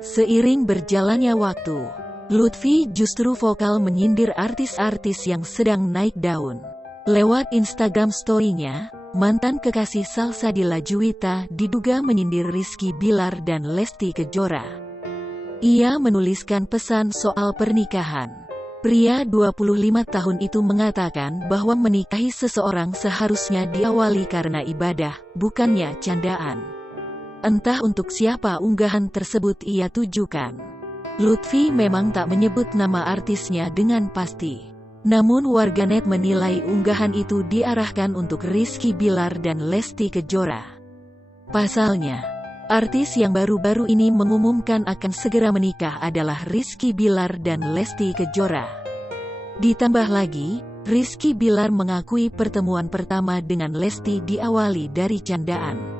Seiring berjalannya waktu, Lutfi justru vokal menyindir artis-artis yang sedang naik daun. Lewat Instagram story-nya, mantan kekasih Salsabila Juwita diduga menyindir Rizky Bilar dan Lesti Kejora. Ia menuliskan pesan soal pernikahan. Pria 25 tahun itu mengatakan bahwa menikahi seseorang seharusnya diawali karena ibadah, bukannya candaan. Entah untuk siapa unggahan tersebut ia tujukan. Lutfi memang tak menyebut nama artisnya dengan pasti. Namun warganet menilai unggahan itu diarahkan untuk Rizky Bilar dan Lesti Kejora. Pasalnya, artis yang baru-baru ini mengumumkan akan segera menikah adalah Rizky Bilar dan Lesti Kejora. Ditambah lagi, Rizky Bilar mengakui pertemuan pertama dengan Lesti diawali dari candaan.